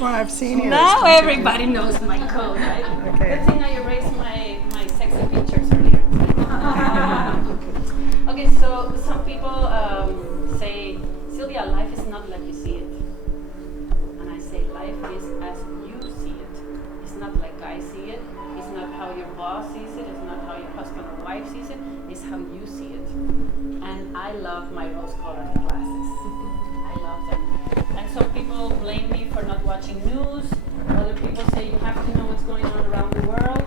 one I've seen here. Now everybody knows my code, right? Okay. Good thing I erased my sexy pictures earlier. Okay, so some people say, Sylvia, life is not like you see it. And I say, life is as you see it. It's not like I see it. It's not how your boss sees it. It's not how your husband or wife sees it. It's how you see it. And I love my rose-colored glasses. I love them. And some people blame me for not watching news. Other people say you have to know what's going on around the world.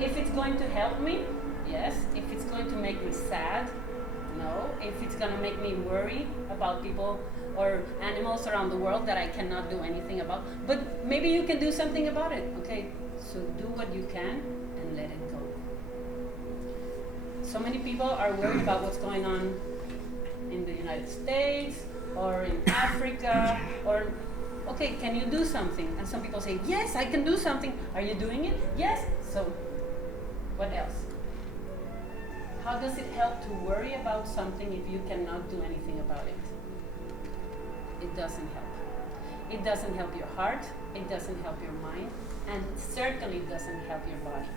If it's going to help me, yes. If it's going to make me sad, no. If it's going to make me worry about people or animals around the world that I cannot do anything about. But maybe you can do something about it, okay? So do what you can and let it go. So many people are worried about what's going on in the United States or in Africa or, okay, can you do something? And some people say, yes, I can do something. Are you doing it? Yes. So what else? How does it help to worry about something if you cannot do anything about it? It doesn't help. It doesn't help your heart, it doesn't help your mind, and it certainly doesn't help your body.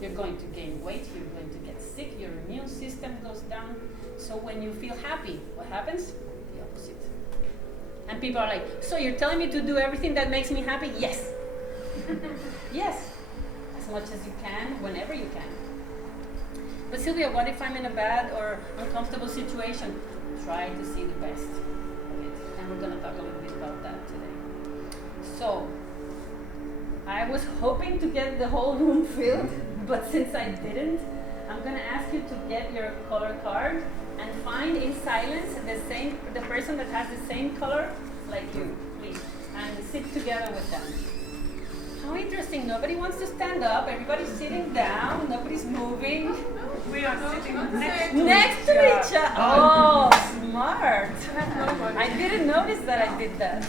You're going to gain weight, you're going to get sick, your immune system goes down. So when you feel happy, what happens? The opposite. And people are like, so you're telling me to do everything that makes me happy? Yes. Yes. As much as you can, whenever you can. But Sylvia, what if I'm in a bad or uncomfortable situation? Try to see the best of it. And we're going to talk a little bit about that today. So, I was hoping to get the whole room filled, but since I didn't, I'm going to ask you to get your color card and find in silence the person that has the same color like you, please, and sit together with them. How interesting, nobody wants to stand up, everybody's sitting down, nobody's moving. We are sitting Next to each other. Oh, smart. I didn't notice that I did that.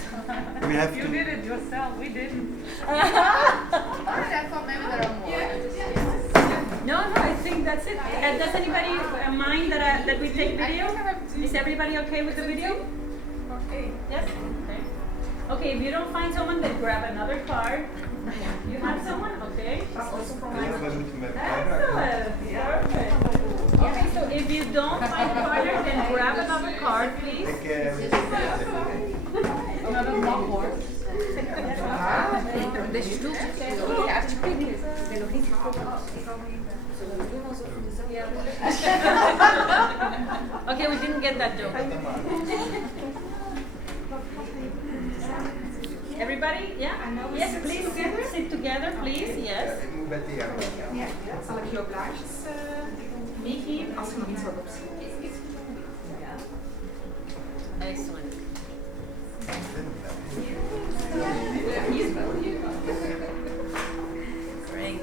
You did it yourself, we didn't. I thought maybe there are more. No, I think that's it. Does anybody mind that we take video? Is everybody okay with the video? Okay. Yes? Okay. Okay, if you don't find someone, then grab another card. You have someone? Okay. Excellent. Perfect. Okay, so if you don't find a partner, then grab another card, please. Another one more. Okay, we didn't get that joke. Everybody, yeah? Yes, please sit together, please. Yes. Ja, zal ik jouw blaadjes meegeven als je nog iets wat opschrijft? Excellent. Great.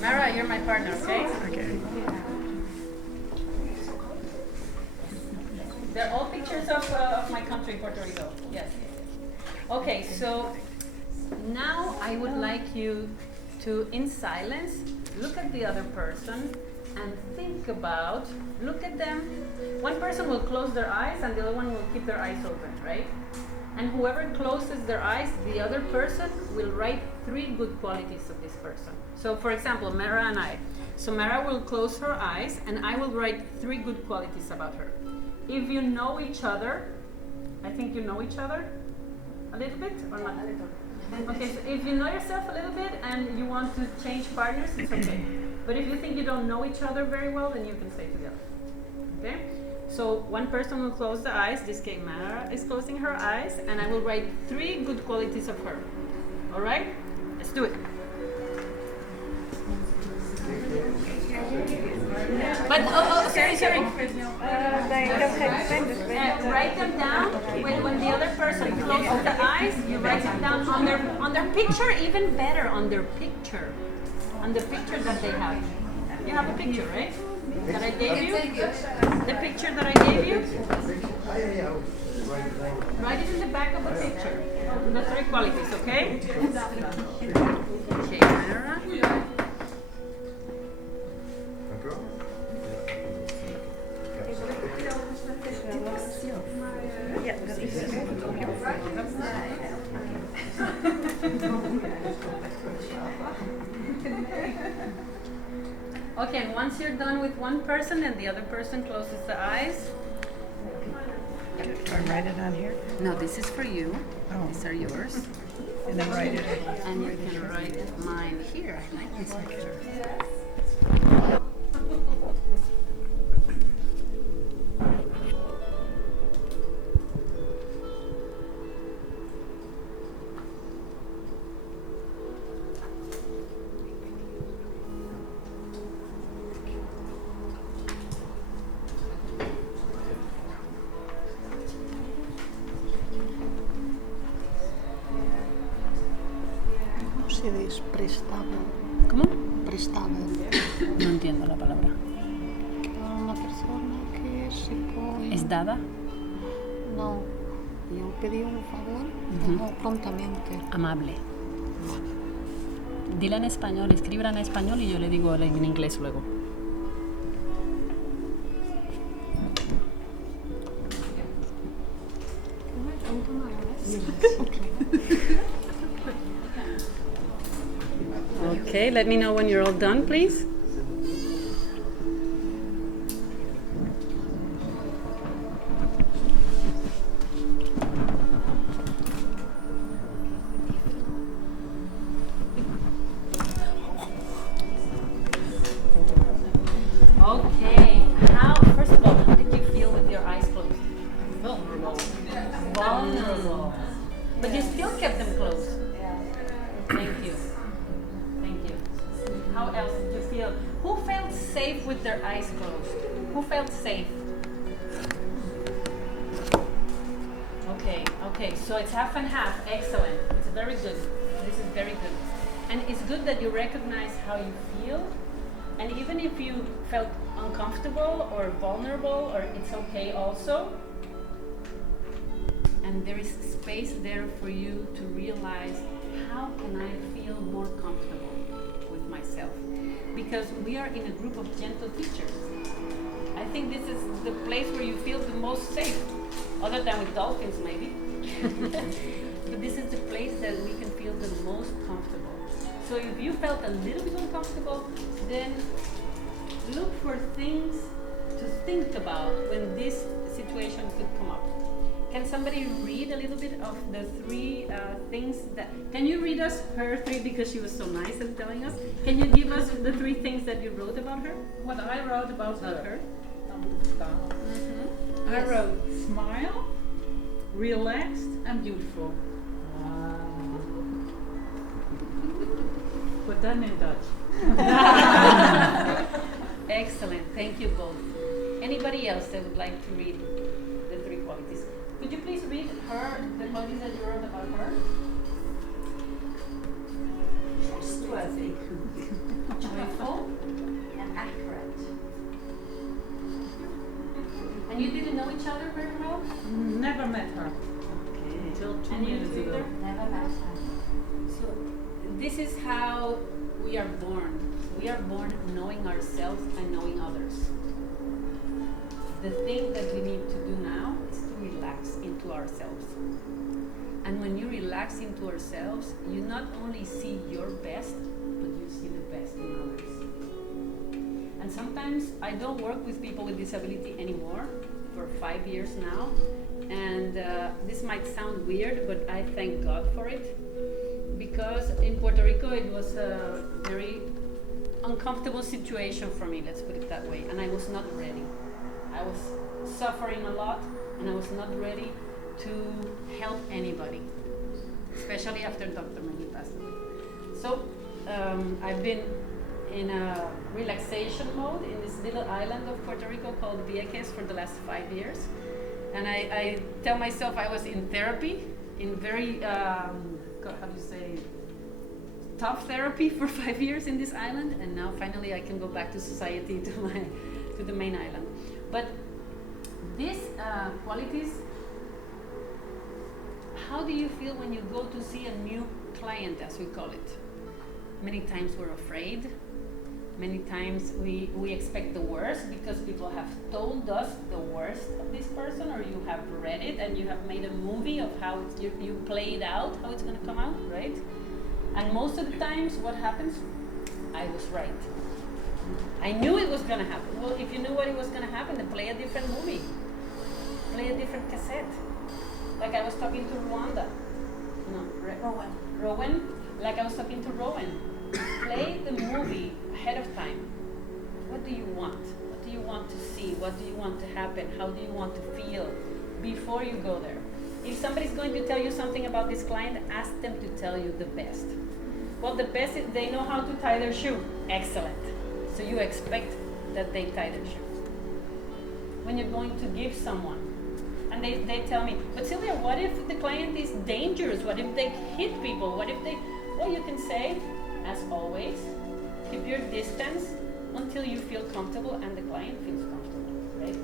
Mara, you're my partner, okay? Okay. They're all pictures of my country, Puerto Rico. Yes. Okay, so now I would like you to, in silence, look at the other person and think about, look at them. One person will close their eyes and the other one will keep their eyes open, right? And whoever closes their eyes, the other person will write 3 good qualities of this person. So for example, Mara and I. So Mara will close her eyes and I will write 3 good qualities about her. If you know each other, I think you know each other a little bit or not? A little. Okay, so if you know yourself a little bit and you want to change partners, it's okay. But if you think you don't know each other very well, then you can stay together. Okay? So one person will close the eyes. This case, Mara is closing her eyes, and I will write 3 good qualities of her. All right? Let's do it. But sorry. Write them down. When the other person closes the eyes, you write them down on their picture. Even better, on their picture, on the picture that they have. You have a picture, right? That I gave you. The picture that I gave you. Write it in the back of the picture. The 3 qualities, okay? Okay, Mara. Ja, dat is het. Okay, and once you're done with one person and the other person closes the eyes. Do I write it on here? No, this is for you. Oh. These are yours. And then write it. And you can write mine here. I like this picture. ¿Cómo se dice prestable? ¿Cómo? Prestable. No entiendo la palabra. Una persona que se pone... ¿Es dada? No. Yo pedí un favor, pago prontamente. Amable. Dila en español, escríbela en español y yo le digo en inglés luego. Okay, let me know when you're all done, please. Okay, first of all, how did you feel with your eyes closed? Vulnerable. Vulnerable. But you still kept them closed. Thank you. Thank you. How else did you feel? Who felt safe with their eyes closed? Who felt safe? Okay, so it's half and half. Excellent. It's very good. This is very good. And it's good that you recognize how you feel. And even if you felt uncomfortable or vulnerable, or it's okay also. And there is space there for you to realize, how can I feel more comfortable with myself? Because we are in a group of gentle teachers. I think this is the place where you feel the most safe, other than with dolphins maybe. But this is the place that we can feel the most comfortable. So if you felt a little bit uncomfortable, then look for things to think about when this situation could come up. Can somebody read a little bit of the three things that... Can you read us her three, because she was so nice at telling us? Can you give us the three things that you wrote about her? What I wrote about her. Mm-hmm. I wrote smile, relaxed, and beautiful. Put that in Dutch. Excellent. Thank you both. Anybody else that would like to read the three qualities? Could you please read the qualities that you wrote about her? Trustworthy, Joyful. and accurate. And you didn't know each other very well? Never met her Okay. until 2 And you years either? ago. Never met her. So this is how we are born. We are born knowing ourselves and knowing others. The thing that we need to do now is to relax into ourselves. And when you relax into ourselves, you not only see your best, but you see the best in others. And sometimes I don't work with people with disability anymore, for 5 years now. And this might sound weird, but I thank God for it. Because in Puerto Rico it was a very uncomfortable situation for me, let's put it that way. And I was not ready. I was suffering a lot, and I was not ready to help anybody, especially after Dr. Maggie passed away. So I've been in a relaxation mode in this little island of Puerto Rico called Vieques for the last 5 years. And I tell myself I was in therapy, in very, how do you say, tough therapy for 5 years in this island, and now finally I can go back to society, to the main island. But these qualities, how do you feel when you go to see a new client, as we call it? Many times we're afraid. Many times we expect the worst because people have told us the worst of this person, or you have read it and you have made a movie of how you play it out, how it's going to come out, right? And most of the times what happens? I was right. I knew it was gonna happen. Well, if you knew what it was gonna happen, then play a different movie. Play a different cassette. Like I was talking to Rwanda. No, Rowan. Like I was talking to Rowan. Play the movie ahead of time. What do you want? What do you want to see? What do you want to happen? How do you want to feel before you go there? If somebody's going to tell you something about this client, ask them to tell you the best. Well, the best is they know how to tie their shoe. Excellent. So you expect that they tie their shoe. When you're going to give someone, and they tell me, but Sylvia, what if the client is dangerous? What if they hit people? What if they, well, you can say, as always, keep your distance until you feel comfortable and the client feels comfortable, right?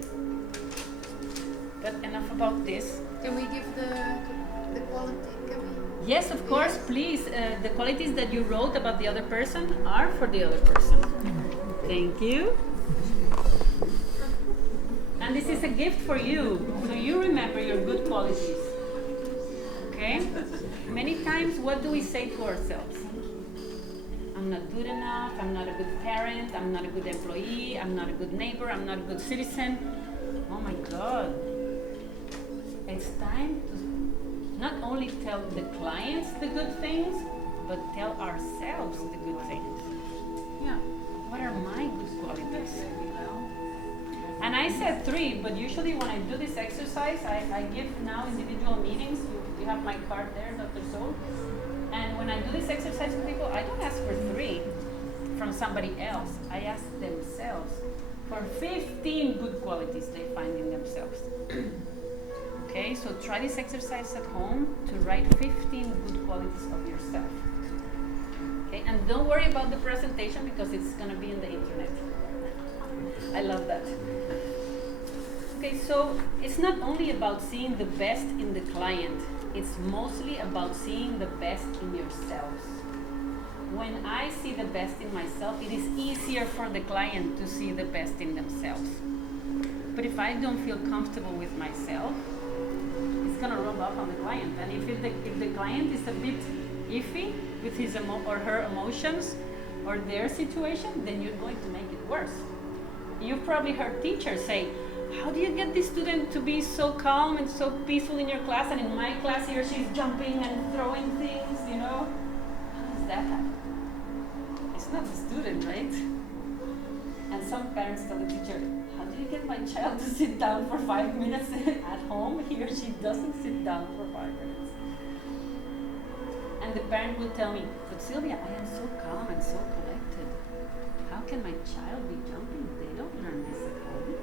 But enough about this. Can we give the quality? Can we? Yes, of course, please. The qualities that you wrote about the other person are for the other person. Thank you. And this is a gift for you, so you remember your good qualities. Okay? Many times, what do we say to ourselves? I'm not good enough, I'm not a good parent, I'm not a good employee, I'm not a good neighbor, I'm not a good citizen. Oh my God. It's time to not only tell the clients the good things, but tell ourselves the good things. Yeah. What are my good qualities? And I said 3, but usually when I do this exercise, I give now individual meetings. You have my card there, Dr. Sol. And when I do this exercise with people, I don't ask for 3 from somebody else. I ask themselves for 15 good qualities they find in themselves. Okay, so try this exercise at home to write 15 good qualities of yourself. Okay, and don't worry about the presentation because it's going to be in the internet. I love that. Okay, so it's not only about seeing the best in the client, it's mostly about seeing the best in yourselves. When I see the best in myself, it is easier for the client to see the best in themselves. But if I don't feel comfortable with myself, it's gonna rub off on the client. And if the client is a bit iffy with his or her emotions or their situation, then you're going to make it worse. You've probably heard teachers say, how do you get this student to be so calm and so peaceful in your class, and in my class he or she's jumping and throwing things, you know? How does that happen? It's not the student, right? And some parents tell the teacher, how do you get my child to sit down for 5 minutes at home? He or she doesn't sit down for 5 minutes. And the parent will tell me, but Sylvia, I am so calm and so collected. How can my child be jumping? They don't learn this at home.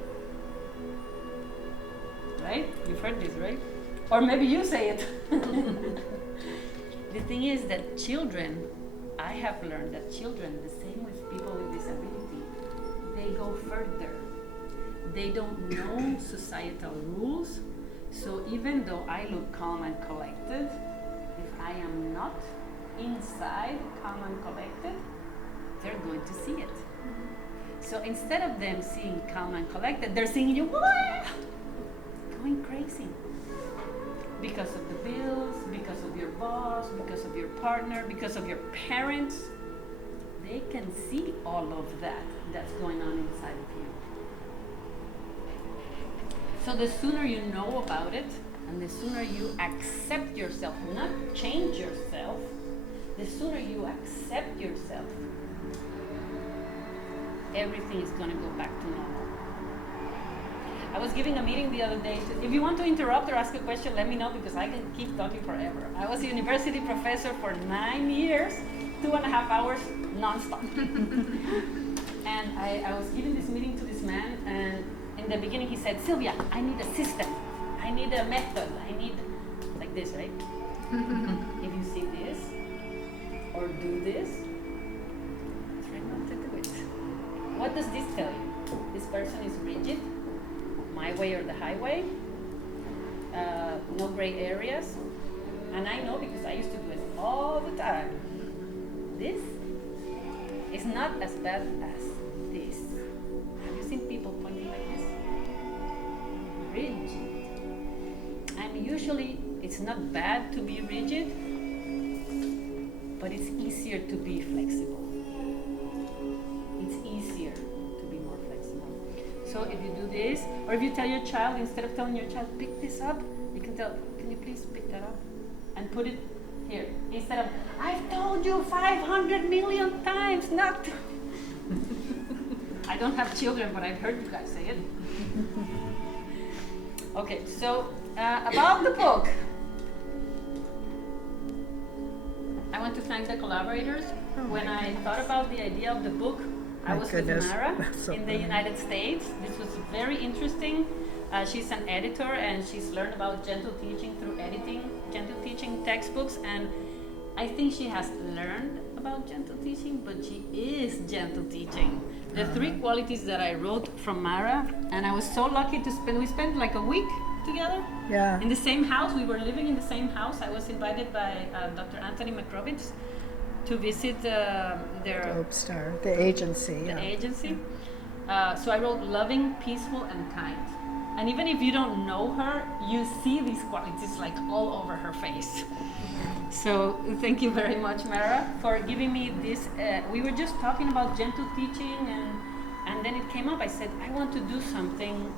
Right? You've heard this, right? Or maybe you say it. The thing is that children, I have learned that children, the same with people with disability, they go further. They don't know societal rules. So even though I look calm and collected, if I am not inside calm and collected, they're going to see it. So instead of them seeing calm and collected, they're seeing you going crazy. Because of the bills, because of your boss, because of your partner, because of your parents. They can see all of that that's going on inside of you. So the sooner you know about it, and the sooner you accept yourself, not change yourself, the sooner you accept yourself, everything is going to go back to normal. I was giving a meeting the other day. If you want to interrupt or ask a question, let me know because I can keep talking forever. I was a university professor for 9 years, 2.5 hours non-stop. And I was giving this meeting to this man, and in the beginning he said, Sylvia, I need a system. I need a method. I need, like this, right? If you see this, or do this, try not to do it. What does this tell you? This person is rigid, my way or the highway, no gray areas. And I know because I used to do it all the time. This is not as bad as this. Have you seen people pointing like this? Rigid. And usually it's not bad to be rigid, but it's easier to be flexible. It's easier. So if you do this, or if you tell your child, instead of telling your child, pick this up, you can tell, can you please pick that up and put it here. Instead of, I've told you 500 million times not to. I don't have children, but I've heard you guys say it. Okay, so about the book. I want to thank the collaborators. When I thought about the idea of the book, I was with Mara in the United States. This was very interesting. She's an editor and she's learned about gentle teaching through editing gentle teaching textbooks, and I think she has learned about gentle teaching, but she is gentle teaching. The 3 qualities that I wrote from Mara, and I was so lucky to we spent like a week together in the same house. We were living in the same house. I was invited by Dr. Anthony McRoberts to visit their Globestar, the agency. Agency. So I wrote loving, peaceful, and kind. And even if you don't know her, you see these qualities like all over her face. So thank you very much, Mara, for giving me this. We were just talking about gentle teaching, and then it came up. I said, I want to do something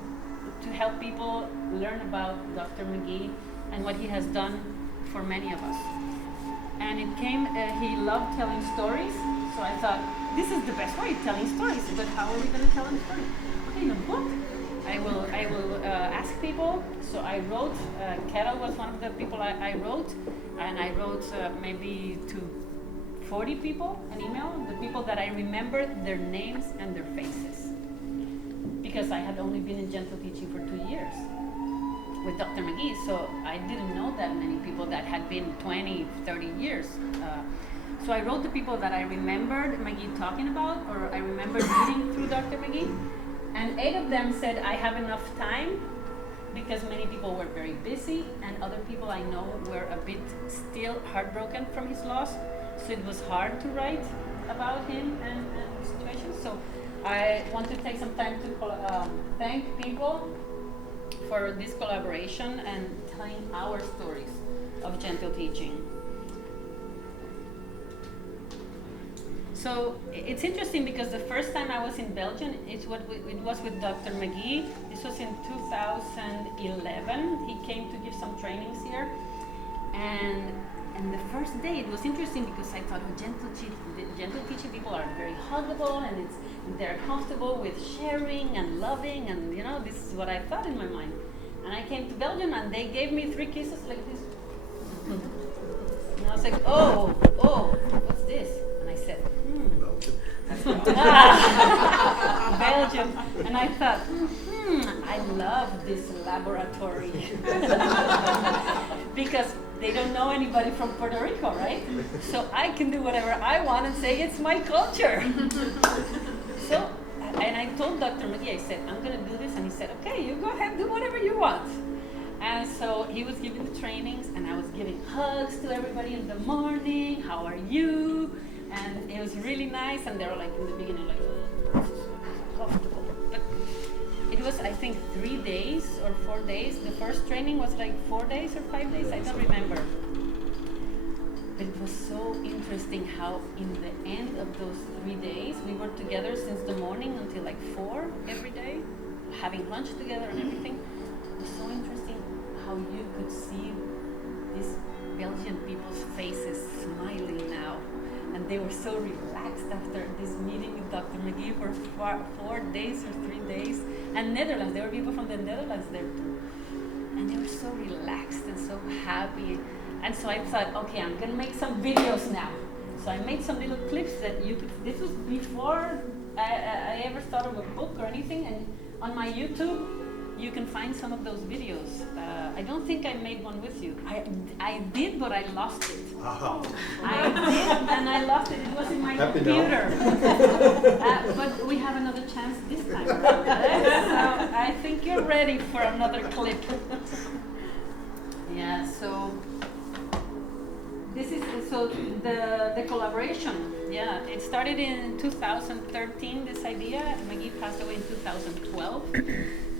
to help people learn about Dr. McGee and what he has done for many of us. And it came, he loved telling stories, so I thought, this is the best way, telling stories, but how are we going to tell them stories? Okay, in a book. I will ask people. So I wrote, Carol was one of the people I wrote, and I wrote maybe to 40 people an email, the people that I remembered their names and their faces. Because I had only been in gentle teaching for 2 years with Dr. McGee, so I didn't know that many people that had been 20, 30 years. So I wrote the people that I remembered McGee talking about, or I remembered reading through Dr. McGee. And 8 of them said, I have enough time, because many people were very busy, and other people I know were a bit still heartbroken from his loss. So it was hard to write about him and the situation. So I want to take some time to thank people for this collaboration and telling our stories of gentle teaching. So it's interesting because the first time I was in Belgium, it was with Dr. McGee. This was in 2011. He came to give some trainings here. And the first day, it was interesting because I thought, gentle teaching people are very huggable, and they're comfortable with sharing and loving, and this is what I thought in my mind. And I came to Belgium and they gave me 3 kisses like this. And I was like, oh, what's this? And I said, Belgium. And I thought, I love this laboratory. Because they don't know anybody from Puerto Rico, right? So I can do whatever I want and say it's my culture. So, and I told Dr. McGee, I said, I'm going to do this. And he said, okay, you go ahead, do whatever you want. And so he was giving the trainings, and I was giving hugs to everybody in the morning. How are you? And it was really nice. And they were like, in the beginning, like, this is so comfortable. But it was, I think, 3 days or 4 days. The first training was like 4 days or 5 days. I don't remember. But it was so interesting how in the end of those 3 days, we were together since the morning until like 4 every day, having lunch together and everything. It was so interesting how you could see these Belgian people's faces smiling now. And they were so relaxed after this meeting with Dr. McGee for 4 days or 3 days. And Netherlands, there were people from the Netherlands there too. And they were so relaxed and so happy. And so I thought, okay, I'm gonna make some videos now. So I made some little clips that you could, this was before I ever thought of a book or anything. And on my YouTube, you can find some of those videos. I don't think I made one with you. I did, but I lost it. I did, and I lost it. It was in my computer. But we have another chance this time around. So I think you're ready for another clip. Yeah, so this is the collaboration. Yeah, it started in 2013, this idea. McGee passed away in 2012.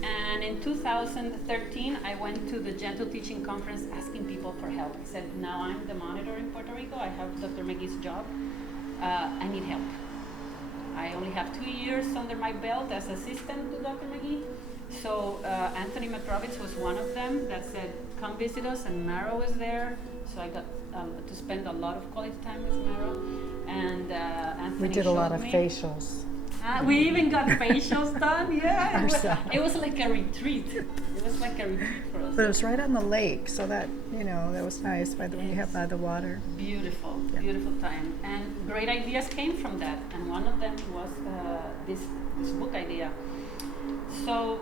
And in 2013, I went to the Gentle Teaching Conference asking people for help. I said, now I'm the monitor in Puerto Rico. I have Dr. McGee's job. I need help. I only have 2 years under my belt as assistant to Dr. McGee. So Anthony McRoberts was one of them that said, come visit us, and Mara was there. So I got to spend a lot of quality time with Mara. And Anthony We did a lot showed of me. facials. We even got facials done, yeah. Ourselves. It was like a retreat. It was like a retreat for us. But it was right on the lake, so that, that was nice by the, when you have by the water. Beautiful, Yeah. beautiful time. And great ideas came from that. And one of them was this book idea. So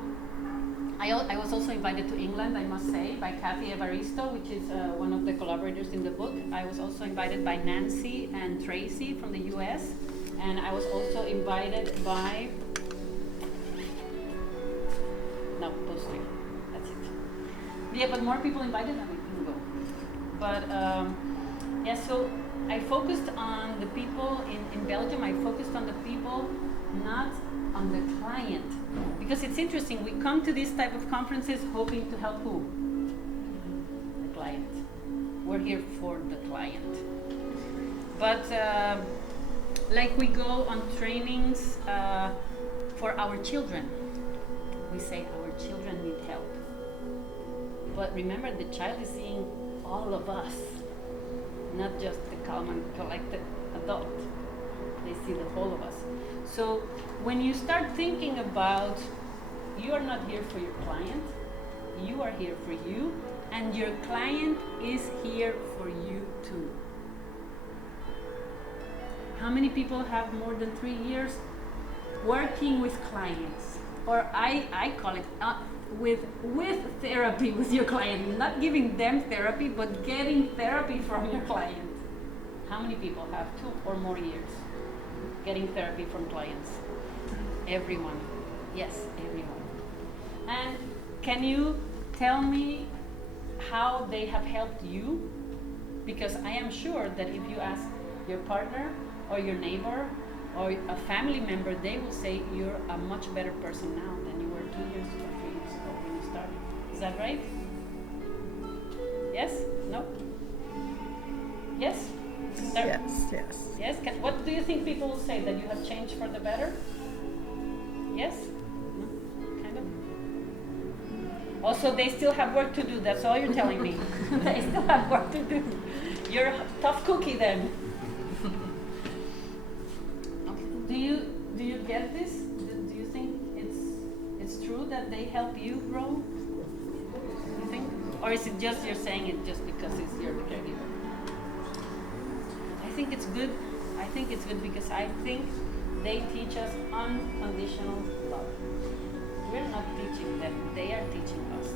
I was also invited to England, I must say, by Kathy Evaristo, which is one of the collaborators in the book. I was also invited by Nancy and Tracy from the US. And I was also invited by, no, those three, that's it. Yeah, but more people invited than we can go. But yeah, so I focused on the people in Belgium. I focused on the people, not on the client. Because it's interesting, we come to these type of conferences hoping to help who? The client. We're here for the client. But like we go on trainings for our children. We say our children need help. But remember, the child is seeing all of us, not just the calm and collected adult. They see the whole of us. So when you start thinking about, you are not here for your client, you are here for you, and your client is here for you too. How many people have more than 3 years working with clients? Or I call it with therapy with your client, not giving them therapy, but getting therapy from your client. How many people have 2 or more years getting therapy from clients? Everyone. Yes, everyone. And can you tell me how they have helped you? Because I am sure that if you ask your partner or your neighbor or a family member, they will say you're a much better person now than you were 2 years or 3 years ago when you started. Is that right? Yes? No? Yes? Yes. Yes? What do you think people will say? That you have changed for the better? Yes? No? Kind of? Also, they still have work to do. That's all you're telling me. They still have work to do. You're a tough cookie then. Okay. Do you get this? Do you think it's true that they help you grow? Do you think? Or is it just you're saying it just because it's your caregiver? I think it's good. I think it's good because I think they teach us unconditional love. We're not teaching them, they are teaching us.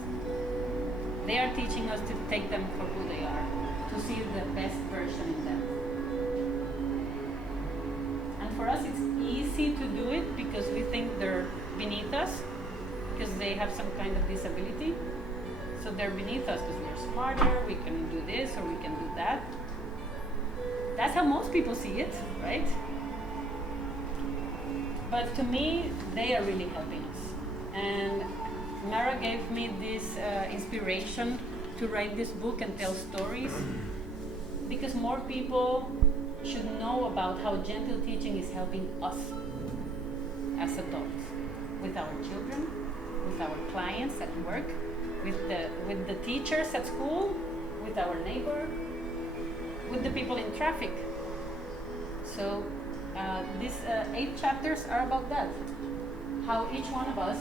They are teaching us to take them for who they are, to see the best version in them. And for us it's easy to do it because we think they're beneath us, because they have some kind of disability. So they're beneath us because we're smarter, we can do this or we can do that. That's how most people see it, right? But to me, they are really helping us. And Mara gave me this inspiration to write this book and tell stories because more people should know about how gentle teaching is helping us as adults, with our children, with our clients at work, with the teachers at school, with our neighbor, with the people in traffic. So these 8 chapters are about that. How each one of us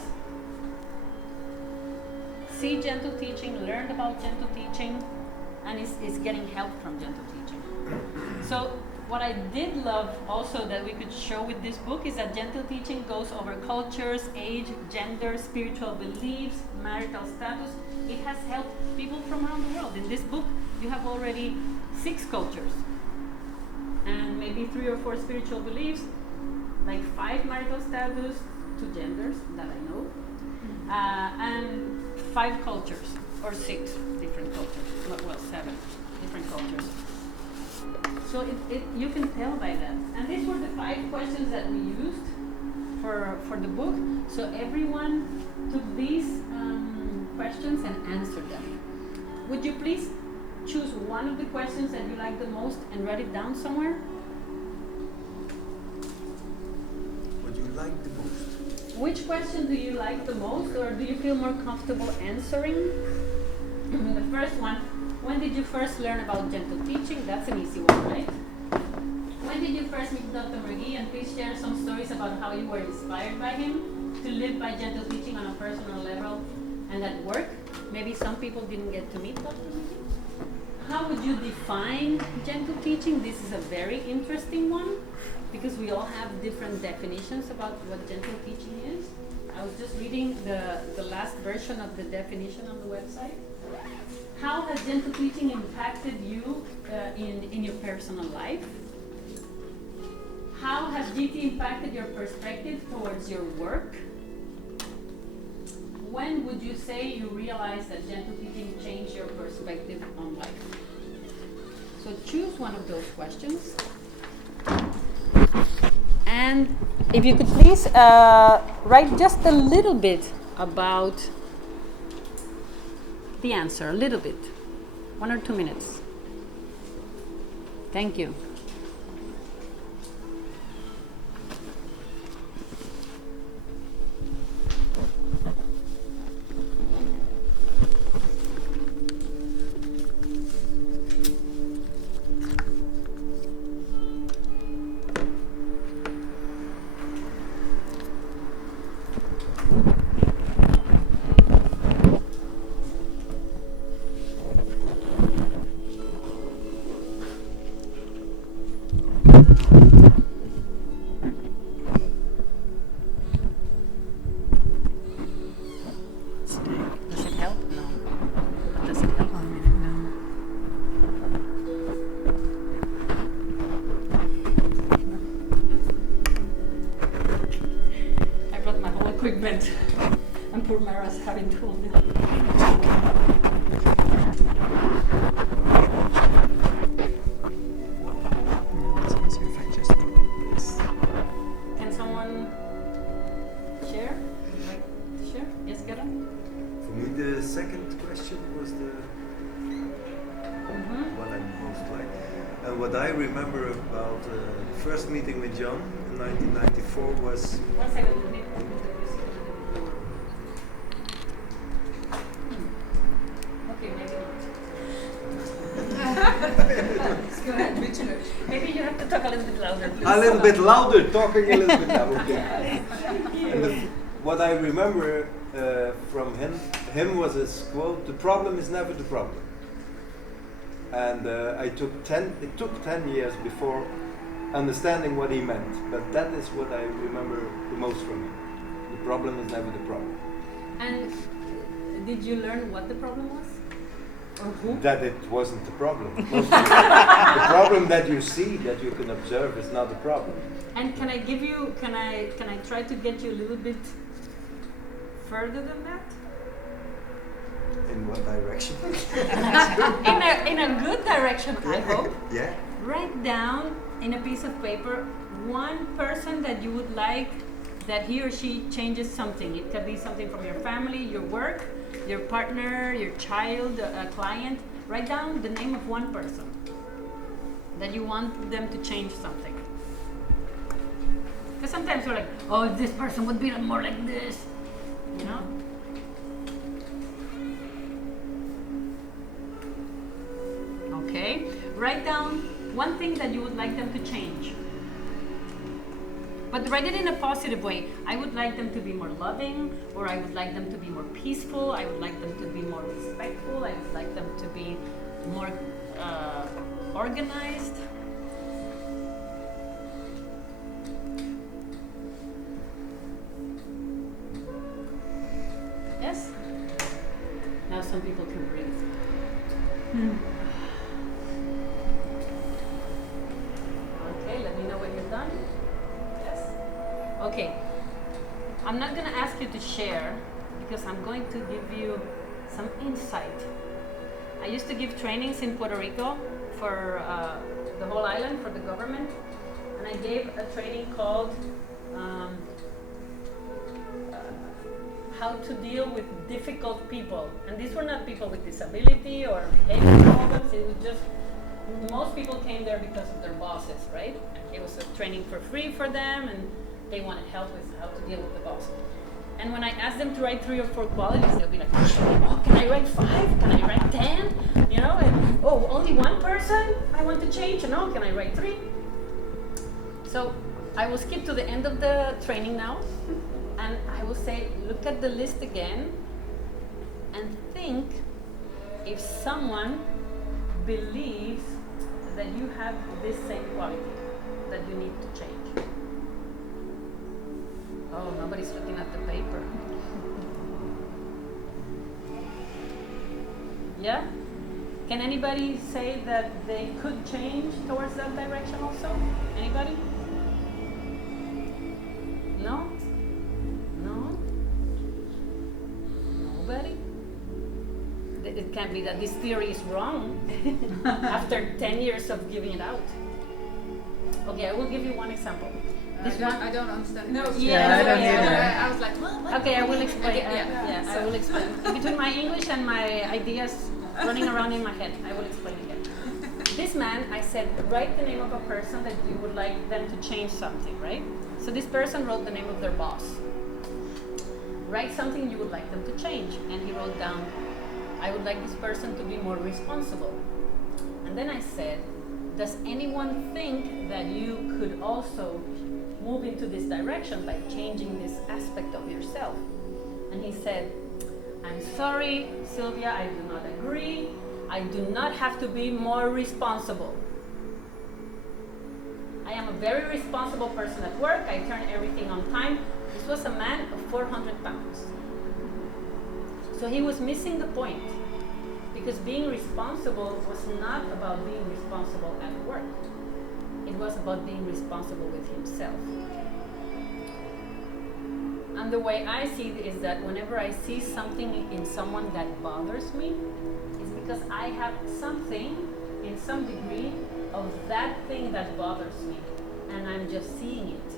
see gentle teaching, learn about gentle teaching, and is getting help from gentle teaching. So what I did love also that we could show with this book is that gentle teaching goes over cultures, age, gender, spiritual beliefs, marital status. It has helped people from around the world. In this book, you have already 6 cultures and maybe 3 or 4 spiritual beliefs, like 5 marital status, 2 genders that I know, and 5 cultures, or 6 different cultures, well, 7 different cultures. So you can tell by that. And these were the 5 questions that we used for the book. So everyone took these questions and answered them. Would you please choose one of the questions that you like the most and write it down somewhere? like the most? Which question do you like the most, or do you feel more comfortable answering? The first one, when did you first learn about gentle teaching? That's an easy one, right? When did you first meet Dr. McGee? And please share some stories about how you were inspired by him to live by gentle teaching on a personal level and at work. Maybe some people didn't get to meet Dr. McGee. How would you define gentle teaching? This is a very interesting one because we all have different definitions about what gentle teaching is. I was just reading the last version of the definition on the website. How has gentle teaching impacted you in your personal life? How has GT impacted your perspective towards your work? When would you say you realized that gentle teaching changed your perspective on life? So choose one of those questions. And if you could please write just a little bit about the answer, a little bit, 1 or 2 minutes. Thank you. Does it help? No. Does it help? I brought my whole equipment, and poor Mara's having to hold it. It's easier if I just go like this. Can someone share? Like to share? Yes, Karen? For me, the second question was the one I most liked. And what I remember about the first meeting with John in 1994 was 1 second. Okay, maybe not. Go ahead. Maybe you have to talk a little bit louder. a little bit louder, talking a little bit louder. Okay. And what I remember from him was his quote: "The problem is never the problem." And it took 10 years before understanding what he meant. But that is what I remember the most from him. The problem is never the problem. And did you learn what the problem was? Or who? That it wasn't the problem. The problem that you see, that you can observe, is not the problem. And can I give you? Can I try to get you a little bit further than that? In what direction? in a good direction, I hope. Yeah. Write down in a piece of paper one person that you would like that he or she changes something. It could be something from your family, your work, your partner, your child, a client. Write down the name of one person that you want them to change something. Because sometimes we're like, oh, this person would be more like this, you know? Okay, write down one thing that you would like them to change. But write it in a positive way. I would like them to be more loving, or I would like them to be more peaceful, I would like them to be more respectful, I would like them to be more organized. Yes? Now some people can breathe. Okay, let me know when you're done. Yes? Okay. I'm not going to ask you to share because I'm going to give you some insight. I used to give trainings in Puerto Rico for the whole island, for the government. And I gave a training called how to deal with difficult people. And these were not people with disability or behavioral problems. It was just, most people came there because of their bosses, right? It was a training for free for them, and they wanted help with how to deal with the boss. And when I ask them to write 3 or 4 qualities, they'll be like, oh, can I write 5? Can I write 10? You know, and oh, only one person I want to change? No, can I write 3? So I will skip to the end of the training now, and I will say, look at the list again, and think if someone believes that you have this same quality that you need to change. Oh, nobody's looking at the paper. Yeah? Can anybody say that they could change towards that direction also? Anybody? No? No? Nobody? It can't be that this theory is wrong after 10 years of giving it out. Okay, I will give you one example. I don't understand. No, Yeah, I don't either. I was like, what? Okay, I will explain. Yeah. I will explain. Between my English and my ideas running around in my head, I will explain again. This man, I said, write the name of a person that you would like them to change something, right? So this person wrote the name of their boss. Write something you would like them to change. And he wrote down, I would like this person to be more responsible. And then I said, does anyone think that you could also move into this direction by changing this aspect of yourself? And he said, I'm sorry, Sylvia, I do not agree. I do not have to be more responsible. I am a very responsible person at work. I turn everything on time. This was a man of 400 pounds. So he was missing the point, because being responsible was not about being responsible at work. It was about being responsible with himself. And the way I see it is that whenever I see something in someone that bothers me, it's because I have something in some degree of that thing that bothers me, and I'm just seeing it.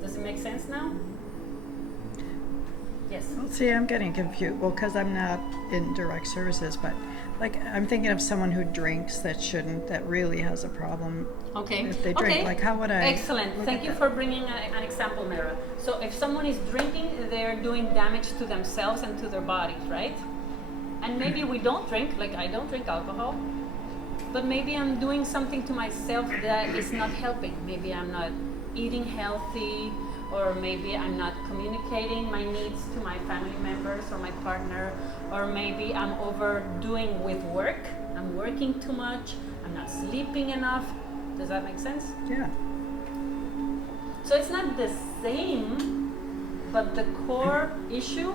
Does it make sense now? Yes. Well, see, I'm getting confused. Well, because I'm not in direct services, but like I'm thinking of someone who drinks that shouldn't, that really has a problem. Okay. If they drink, Okay. like how would I? Excellent. look Thank at you that? for bringing an example, Mira. So if someone is drinking, they're doing damage to themselves and to their bodies, right? And maybe we don't drink, like I don't drink alcohol, but maybe I'm doing something to myself that is not helping. Maybe I'm not eating healthy, or maybe I'm not communicating my needs to my family members or my partner, or maybe I'm overdoing with work. I'm working too much, I'm not sleeping enough. Does that make sense? Yeah. So it's not the same, but the core issue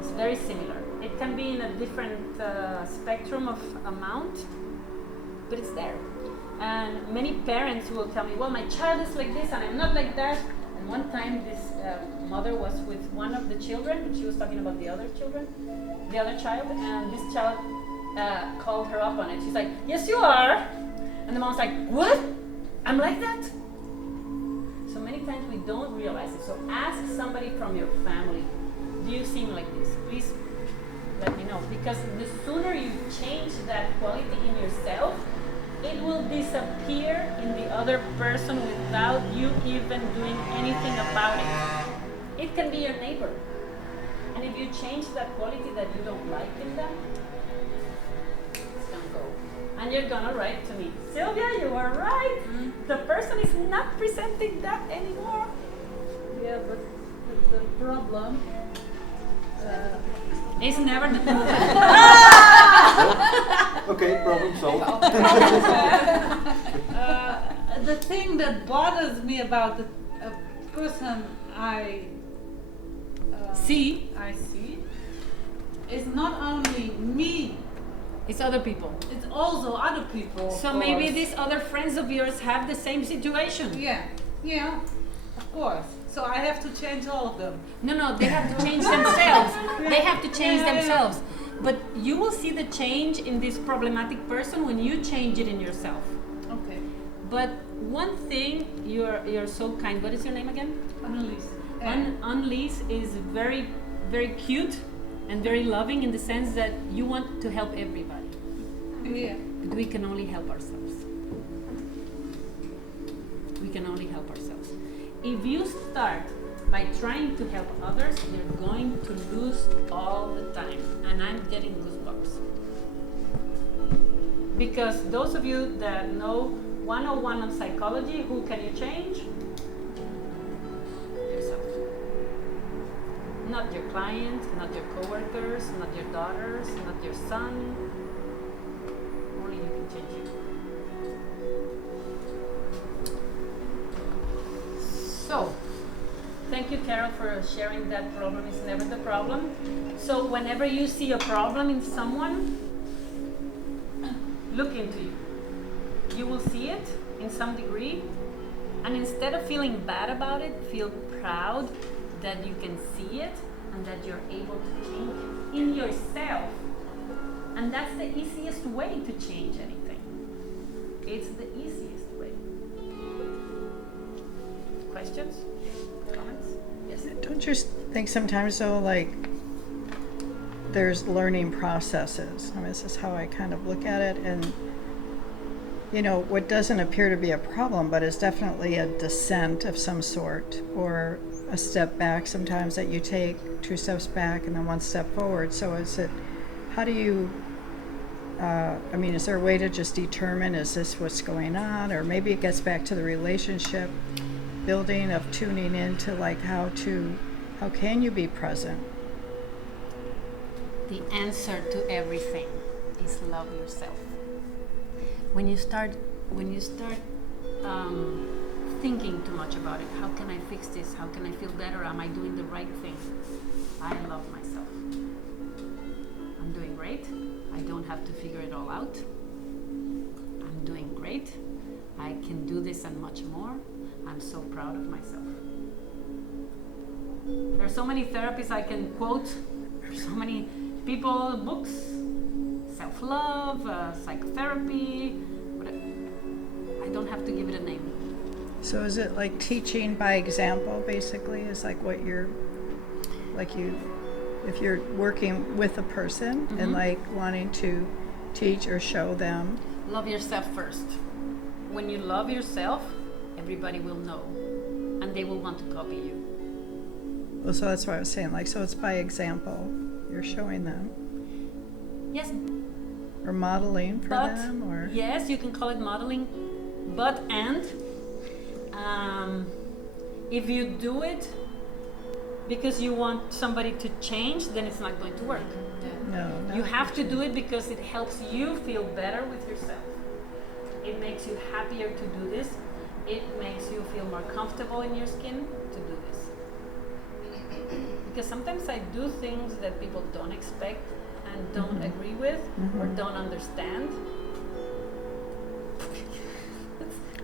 is very similar. It can be in a different spectrum of amount, but it's there. And many parents will tell me, well, my child is like this and I'm not like that. And one time this mother was with one of the children, but she was talking about the other children, the other child, and this child called her up on it. She's like, yes, you are. And the mom's like, what? I'm like that? So many times we don't realize it. So ask somebody from your family, do you seem like this? Please let me know. Because the sooner you change that quality in yourself, it will disappear in the other person without you even doing anything about it. It can be your neighbor. And if you change that quality that you don't like in them, it's gonna go. And you're gonna write to me, Sylvia, you were right. The person is not presenting that anymore. Yeah, but the problem. It's never the Okay, problem solved. The thing that bothers me about the person I See, is not only me, it's other people. it's also other people. So of maybe course. these other friends of yours have the same situation. Yeah, of course. So I have to change all of them. No, they have to change themselves. They have to change Yeah. themselves. But you will see the change in this problematic person when you change it in yourself. Okay. But one thing, you're so kind. What is your name again? Annelies. Annelies is very, very cute and very loving in the sense that you want to help everybody. Yeah. But we can only help ourselves. We can only only help ourselves. If you start by trying to help others, you're going to lose all the time. And I'm getting goosebumps. Because those of you that know 101 on psychology, who can you change? Yourself. Not your client, not your coworkers, not your daughters, not your son. Only you can change you. So, thank you, Carol, for sharing that problem is never the problem. So whenever you see a problem in someone, look into you. You will see it in some degree, and instead of feeling bad about it, feel proud that you can see it and that you're able to change it in yourself. And that's the easiest way to change anything. It's the easiest way. Questions? Comments? Yes? Don't you think sometimes though, like, there's learning processes? I mean, this is how I kind of look at it, and you know, what doesn't appear to be a problem, but is definitely a descent of some sort, or a step back sometimes that you take 2 steps back and then 1 step forward. So is it, how do you, I mean, is there a way to just determine, is this what's going on? Or maybe it gets back to the relationship building of tuning into like how can you be present? The answer to everything is love yourself. When you start thinking too much about it, how can I fix this? How can I feel better? Am I doing the right thing? I love myself. I'm doing great. I don't have to figure it all out. I'm doing great. I can do this and much more. I'm so proud of myself. There are so many therapies I can quote. There's so many people, books, self-love, psychotherapy. But I don't have to give it a name. So is it like teaching by example, basically? Is like what you're, like you, if you're working with a person and like wanting to teach or show them? Love yourself first. When you love yourself, everybody will know, and they will want to copy you. Well, so that's what I was saying. Like, so it's by example. You're showing them. Yes. Or modeling for them, or? Yes, you can call it modeling, but if you do it because you want somebody to change, then it's not going to work. No. You have to do it because it helps you feel better with yourself. It makes you happier to do this. It makes you feel more comfortable in your skin to do this. Because sometimes I do things that people don't expect and don't agree with or don't understand.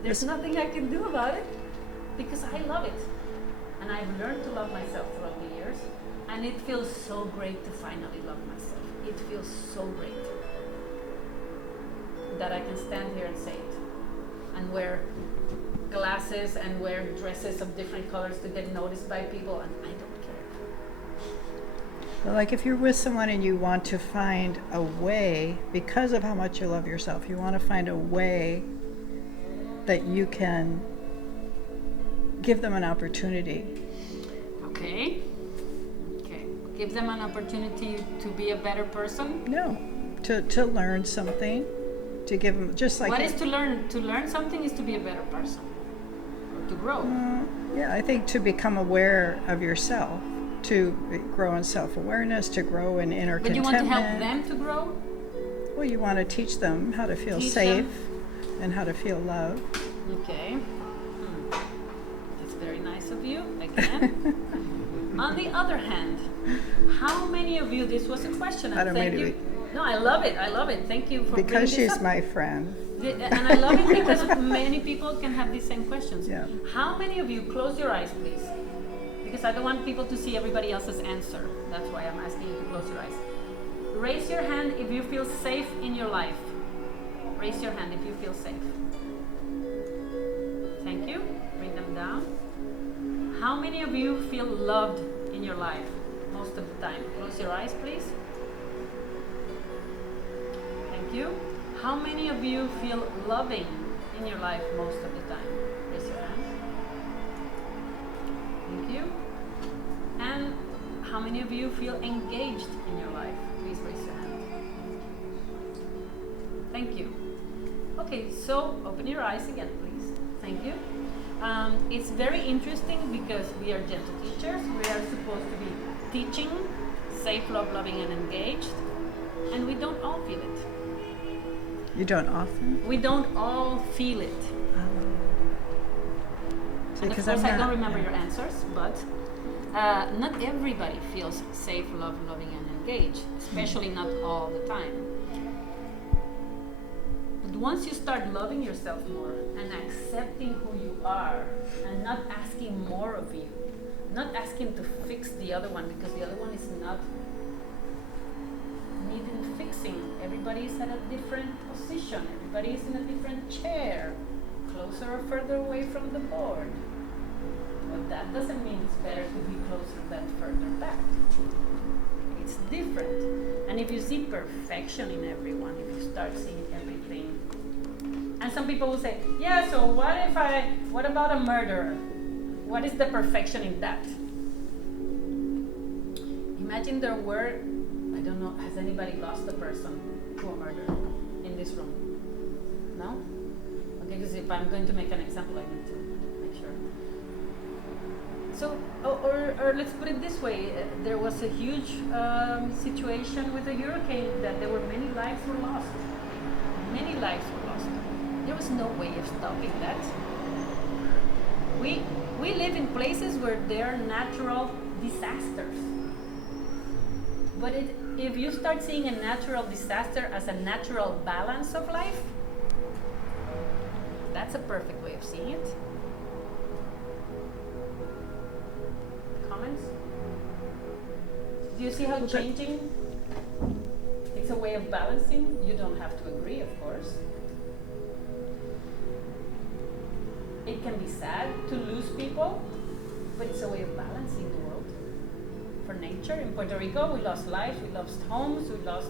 There's nothing I can do about it because I love it. And I've learned to love myself throughout the years. And it feels so great to finally love myself. It feels so great that I can stand here and say it. And wear glasses and wear dresses of different colors to get noticed by people, and I don't care. Well, like if you're with someone and you want to find a way, because of how much you love yourself, you want to find a way that you can give them an opportunity. Okay. Give them an opportunity to be a better person. No, to learn something, to give them, just like. What is to learn? To learn something is to be a better person, or to grow. Yeah, I think to become aware of yourself, to grow in self-awareness, to grow in inner But you contentment. want to help them to grow? Well, you want to teach them how to feel safe and how to feel love. Okay. That's very nice of you, again. On the other hand, how many of you, this was a question, and thank you. No, I love it. Thank you for Because bringing this she's up. my friend. And I love it because many people can have these same questions. Yeah. How many of you, close your eyes please, because I don't want people to see everybody else's answer. That's why I'm asking you to close your eyes. Raise your hand if you feel safe in your life. Raise your hand if you feel safe. Thank you. Bring them down. How many of you feel loved in your life most of the time? Close your eyes please. Thank you. How many of you feel loving in your life most of the time? Raise your hand. Thank you. And how many of you feel engaged in your life? Please raise your hand. Thank you. Okay, so open your eyes again, please. Thank you. It's very interesting because we are gentle teachers. We are supposed to be teaching safe, love, loving, and engaged, and we don't all feel it. You don't often? We don't all feel it. And of Because course, I'm I don't not- remember your answers, but not everybody feels safe, love, loving, and engaged, especially not all the time. But once you start loving yourself more and accepting who you are and not asking more of you, not asking to fix the other one because the other one is not needing fixing. Everybody is at a different position. Everybody is in a different chair, closer or further away from the board. But that doesn't mean it's better to be closer than further back. It's different. And if you see perfection in everyone, if you start seeing everything, and some people will say, yeah, so what about a murderer? What is the perfection in that? Imagine there were, I don't know, has anybody lost a person to a murder in this room? No? Okay, because if I'm going to make an example, I need to make sure. So, or let's put it this way, there was a huge situation with a hurricane that there were many lives were lost. Many lives were lost. There was no way of stopping that. We live in places where there are natural disasters. But if you start seeing a natural disaster as a natural balance of life, that's a perfect way of seeing it. Comments? Do you see how changing? It's a way of balancing. You don't have to agree, of course. It can be sad to lose people, but it's a way of balancing the world. For nature, in Puerto Rico, we lost lives, we lost homes, we lost.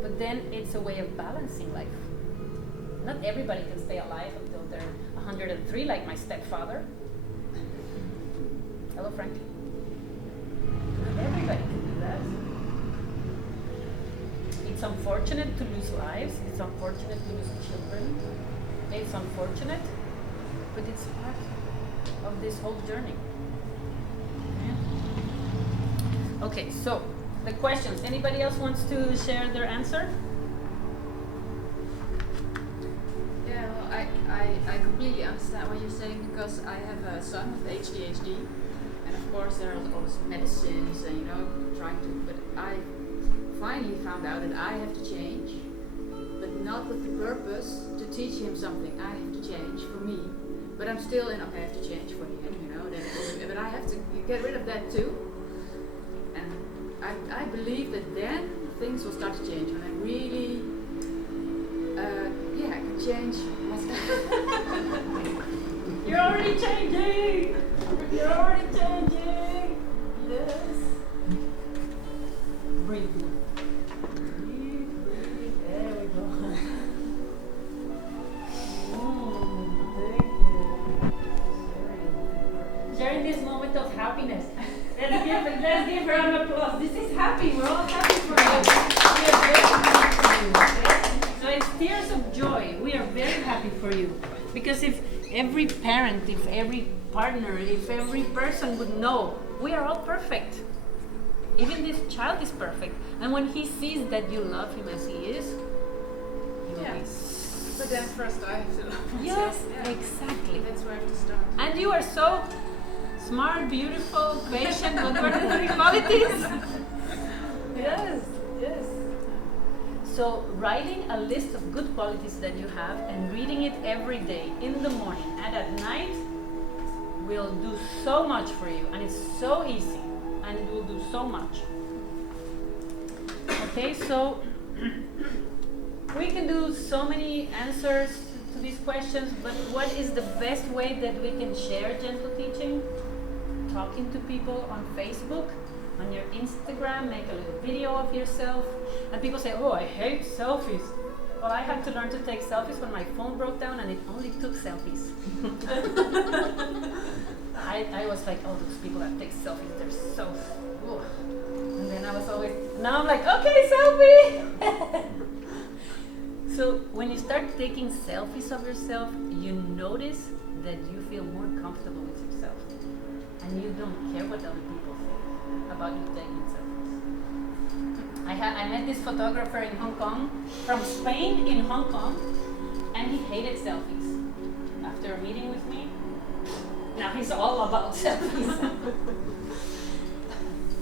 But then it's a way of balancing life. Not everybody can stay alive until they're 103, like my stepfather. Hello, Frankie. Not everybody can do that. It's unfortunate to lose lives. It's unfortunate to lose children. It's unfortunate, but it's part of this whole journey. Okay, so the questions. Anybody else wants to share their answer? Yeah, well, I completely understand what you're saying because I have a son with ADHD, and of course there are all these medicines and trying to. But I finally found out that I have to change, but not with the purpose to teach him something. I have to change for me, but I'm still in. Okay, I have to change for him, but I have to get rid of that too. And I believe that then things will start to change when I really, I can change myself. You're already changing! You're already changing! Yes. Breathe. Breathe. There we go. Thank you. Sharing this moment of happiness. Let's give her an applause. This is happy. We're all happy for you. We are very happy for you. Okay? So it's tears of joy. We are very happy for you. Because if every parent, if every partner, if every person would know, we are all perfect. Even this child is perfect. And when he sees that you love him as he is, he will be. But then first I have to love Yes, myself. Yeah. exactly. That's where I have to start. And you are so smart, beautiful, patient. What were the three qualities? Yes, yes. So writing a list of good qualities that you have and reading it every day in the morning and at night will do so much for you, and it's so easy and it will do so much. Okay, so we can do so many answers to these questions, but what is the best way that we can share gentle teaching? Talking to people on Facebook, on your Instagram, make a little video of yourself. And people say, oh, I hate selfies. Well, I had to learn to take selfies when my phone broke down, and it only took selfies. I was like, oh, those people that take selfies, they're so. Ugh. And then I was always. Now I'm like, okay, selfie. So when you start taking selfies of yourself, you notice that you feel more comfortable with yourself, and you don't care what other people say about you taking selfies. I met this photographer in Hong Kong, from Spain in Hong Kong, and he hated selfies. After a meeting with me, now he's all about selfies.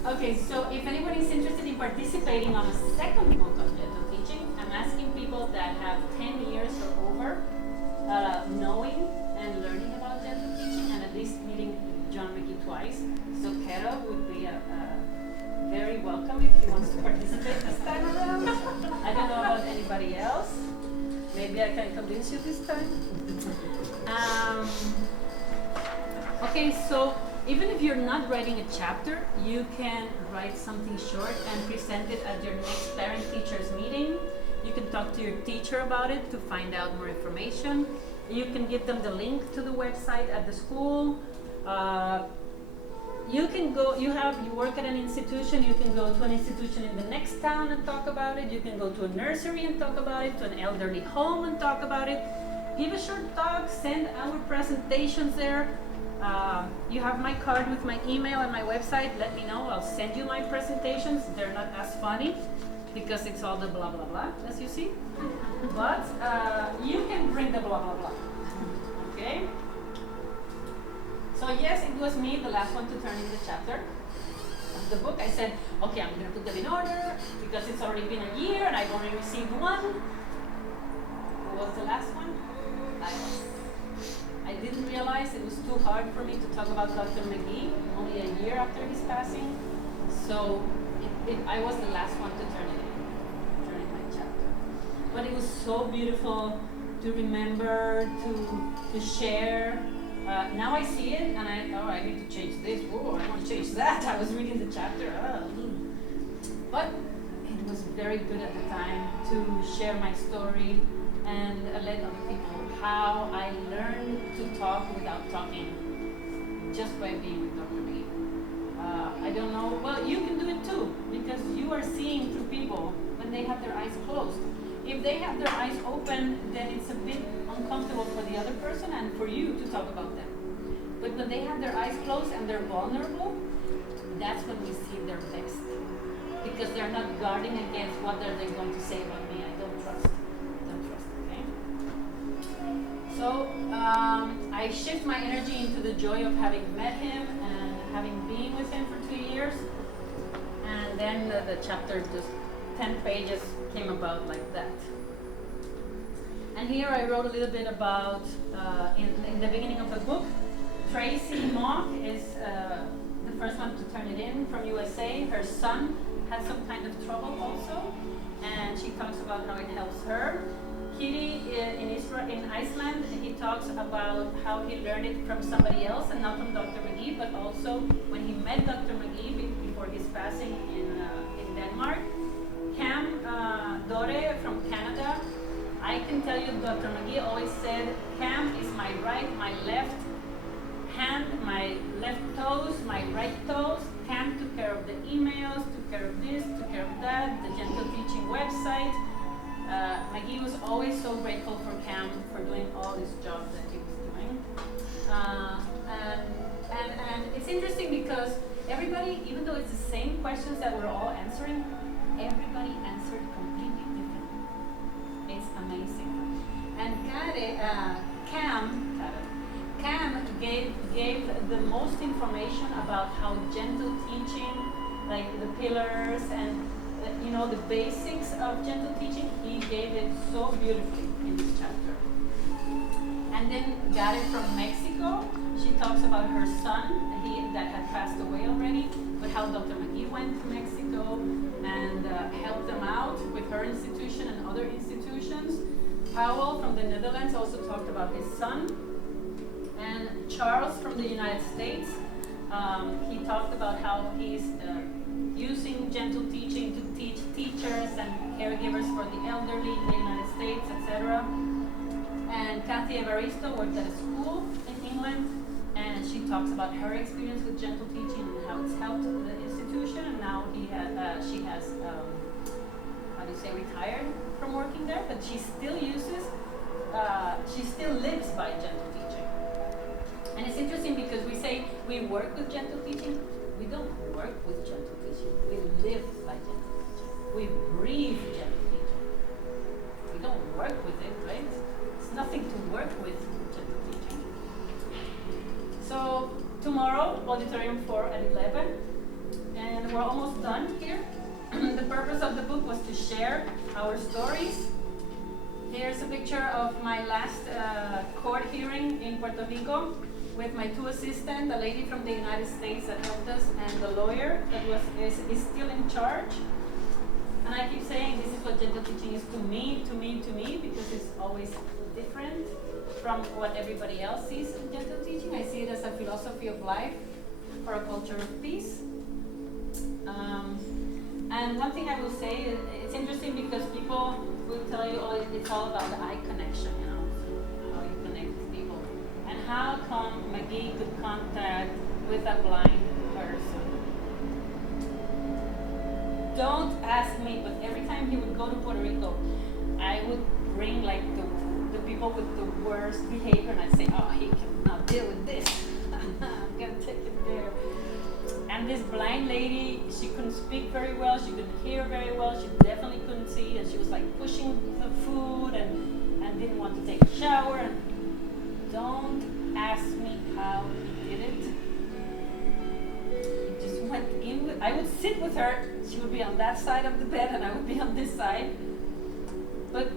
Okay, so if anyone is interested in participating on a second book of gentle teaching, I'm asking people that have 10 years or over knowing and learning about gentle teaching, and at least meeting John McGee twice. So Kara would be very welcome if she wants to participate this time around. I don't know about anybody else. Maybe I can convince you this time. Okay, so even if you're not writing a chapter, you can write something short and present it at your next parent-teachers meeting. You can talk to your teacher about it to find out more information. You can give them the link to the website at the school. You can go, you work at an institution, you can go to an institution in the next town and talk about it. You can go to a nursery and talk about it, to an elderly home and talk about it. Give a short talk, send our presentations there. You have my card with my email and my website. Let me know, I'll send you my presentations. They're not as funny because it's all the blah blah blah, as you see. But you can bring the blah blah blah. Okay? So yes, it was me, the last one to turn in the chapter of the book. I said, okay, I'm going to put them in order because it's already been a year and I've only received one. Who was the last one? I didn't realize it was too hard for me to talk about Dr. McGee only a year after his passing. So I was the last one to turn in my chapter. But it was so beautiful to remember, to share. Now I see it and I need to change this. Whoa, I want to change that. I was reading the chapter. But it was very good at the time to share my story and let other people know how I learned to talk without talking just by being with Dr. McGee. I don't know. Well, you can do it too because you are seeing through people when they have their eyes closed. If they have their eyes open, then it's a bit uncomfortable for the other person and for you to talk about them. But when they have their eyes closed and they're vulnerable, that's when we see their best. Because they're not guarding against what are they going to say about me. I don't trust. Okay? So I shift my energy into the joy of having met him and having been with him for 2 years. And then the chapter, just 10 pages, came about like that. And here I wrote a little bit about, in the beginning of the book, Tracy Mock is the first one to turn it in from USA. Her son had some kind of trouble also, and she talks about how it helps her. Kitty in Iceland, he talks about how he learned it from somebody else and not from Dr. McGee, but also when he met Dr. McGee before his passing in Denmark. Cam Dore from Canada, I can tell you Dr. McGee always said, Cam is my right, my left hand, my left toes, my right toes. Cam took care of the emails, took care of this, took care of that, the Gentle Teaching website. McGee was always so grateful for Cam for doing all this job that he was doing. And it's interesting because everybody, even though it's the same questions that we're all answering, everybody answered completely different. It's amazing. And Cam gave the most information about how gentle teaching, like the pillars and the basics of gentle teaching. He gave it so beautifully in this chapter. And then Gare from Mexico, she talks about her son that had passed away already, but how Dr. McGee went to Mexico and helped them out with her institution and other institutions. Powell from the Netherlands also talked about his son. And Charles from the United States, he talked about how he's using gentle teaching to teach teachers and caregivers for the elderly in the United States. etc. And Kathy Evaristo worked at a school in England, and she talks about her experience with gentle teaching and how it's helped the institution. And now she has how do you say, retired from working there, but she still uses, she still lives by gentle teaching. And it's interesting because we say we work with gentle teaching. We don't work with gentle teaching. We live by gentle teaching. We breathe gentle teaching. We don't work with it, right? It's nothing to work with gentle teaching. So tomorrow, auditorium 4 at 11, and we're almost done here. The purpose of the book was to share our stories. Here's a picture of my last court hearing in Puerto Rico with my two assistants, the lady from the United States that helped us, and the lawyer that is still in charge. And I keep saying this is what gentle teaching is to me, because it's always different from what everybody else sees in gentle teaching. I see it as a philosophy of life for a culture of peace. And one thing I will say, it's interesting because people will tell you, oh, it's all about the eye connection, you know, how you connect with people. And how come McGee could contact with a blind person? Don't ask me, but every time he would go to Puerto Rico, I would bring like the people with the worst behavior, and I'd say, oh, he cannot deal with this. I'm gonna take him there. And this blind lady, she couldn't speak very well, she couldn't hear very well, she definitely couldn't see, and she was like pushing the food and didn't want to take a shower. And don't ask me how he did it. He just went in with, I would sit with her, she would be on that side of the bed and I would be on this side. But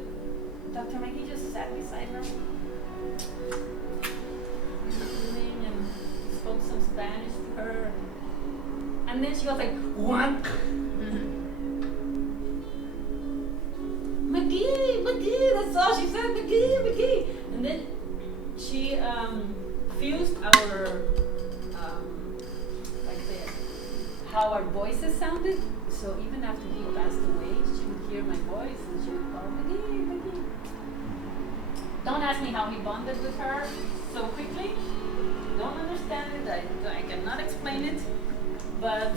Dr. McGee just sat beside her and spoke some Spanish to her. And then she was like, what? McGee, that's all she said, McGee. And then she fused our, how our voices sounded. So even after he passed away, she would hear my voice and she would call McGee. Don't ask me how he bonded with her so quickly. Don't understand it, I cannot explain it. But